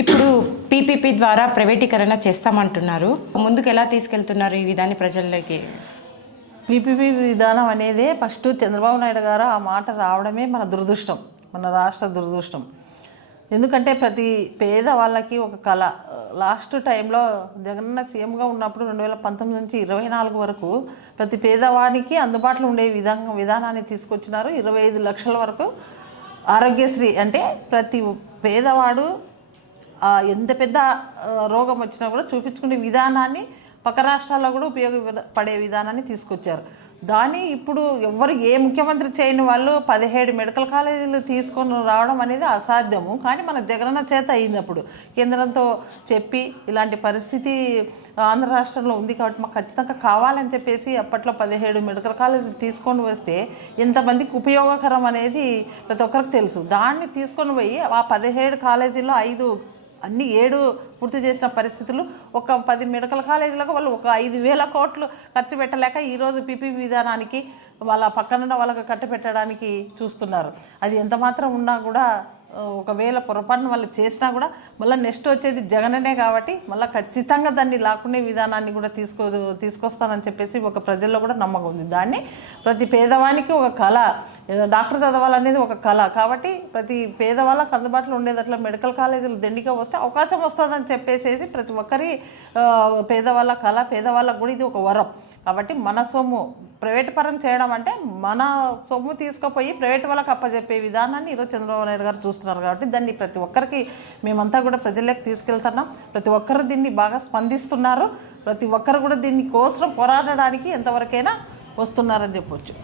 ఇప్పుడు పీపీపీ ద్వారా ప్రైవేటీకరణ చేస్తామంటున్నారు. ముందుకు ఎలా తీసుకెళ్తున్నారు ఈ విధాన్ని ప్రజల్లోకి? పీపీపీ విధానం అనేది ఫస్ట్ చంద్రబాబు నాయుడు గారు ఆ మాట రావడమే మన దురదృష్టం, మన రాష్ట్ర దురదృష్టం. ఎందుకంటే ప్రతి పేద వాళ్ళకి ఒక కళ. లాస్ట్ టైంలో జగనన్న సీఎంగా ఉన్నప్పుడు 2019 నుంచి 24 వరకు ప్రతి పేదవానికి అందుబాటులో ఉండే విధానాన్ని తీసుకొచ్చినారు. 25 లక్షల వరకు ఆరోగ్యశ్రీ అంటే ప్రతి పేదవాడు ఎంత పెద్ద రోగం వచ్చినా కూడా చూపించుకునే విధానాన్ని పక్క రాష్ట్రాల్లో కూడా ఉపయోగపడే విధానాన్ని తీసుకొచ్చారు. దాన్ని ఇప్పుడు ఎవరు ఏ ముఖ్యమంత్రి చేయని వాళ్ళు 17 మెడికల్ కాలేజీలు తీసుకొని రావడం అనేది అసాధ్యము. కానీ మన జగనన్న చేత అయినప్పుడు కేంద్రంతో చెప్పి ఇలాంటి పరిస్థితి ఆంధ్ర రాష్ట్రంలో ఉంది కాబట్టి మాకు ఖచ్చితంగా కావాలని చెప్పేసి అప్పట్లో 17 మెడికల్ కాలేజీలు తీసుకొని వస్తే ఎంతమందికి ఉపయోగకరం అనేది ప్రతి ఒక్కరికి తెలుసు. దాన్ని తీసుకొని పోయి ఆ 17 కాలేజీల్లో 7 పూర్తి చేసిన పరిస్థితులు. ఒక 10 మెడికల్ కాలేజీలకు వాళ్ళు ఒక 5,000 కోట్లు ఖర్చు పెట్టలేక ఈరోజు పీపీపీ విధానానికి వాళ్ళ పక్కనున్న వాళ్ళకు కట్టపెట్టడానికి చూస్తున్నారు. అది ఎంత మాత్రం ఉన్నా కూడా ఒకవేళ పొరపాటున వాళ్ళు చేసినా కూడా మళ్ళీ నెక్స్ట్ వచ్చేది జగననే కాబట్టి మళ్ళీ ఖచ్చితంగా దాన్ని లాక్కునే విధానాన్ని కూడా తీసుకొస్తానని చెప్పేసి ఒక ప్రజల్లో కూడా నమ్మకం ఉంది. దాన్ని ప్రతి పేదవానికి ఒక కళ, డాక్టర్ చదవాలనేది ఒక కళ కాబట్టి ప్రతి పేదవాళ్ళకు అందుబాటులో ఉండేది అట్లా మెడికల్ కాలేజీలు దండిగా వస్తే అవకాశం వస్తుందని చెప్పేసి ప్రతి ఒక్కరి పేదవాళ్ళ కళ, పేదవాళ్ళకు కూడా ఇది ఒక వరం. కాబట్టి మన సొమ్ము ప్రైవేట్ పరం చేయడం అంటే మన సొమ్ము తీసుకుపోయి ప్రైవేట్ వాళ్ళకి అప్పచెప్పే విధానాన్ని ఈరోజు చంద్రబాబు నాయుడు గారు చూస్తున్నారు. కాబట్టి దాన్ని ప్రతి ఒక్కరికి మేమంతా కూడా ప్రజల్లోకి తీసుకెళ్తున్నాం. ప్రతి ఒక్కరు దీన్ని బాగా స్పందిస్తున్నారు. ప్రతి ఒక్కరు కూడా దీన్ని కోసం పోరాడడానికి ఎంతవరకైనా వస్తున్నారని చెప్పొచ్చు.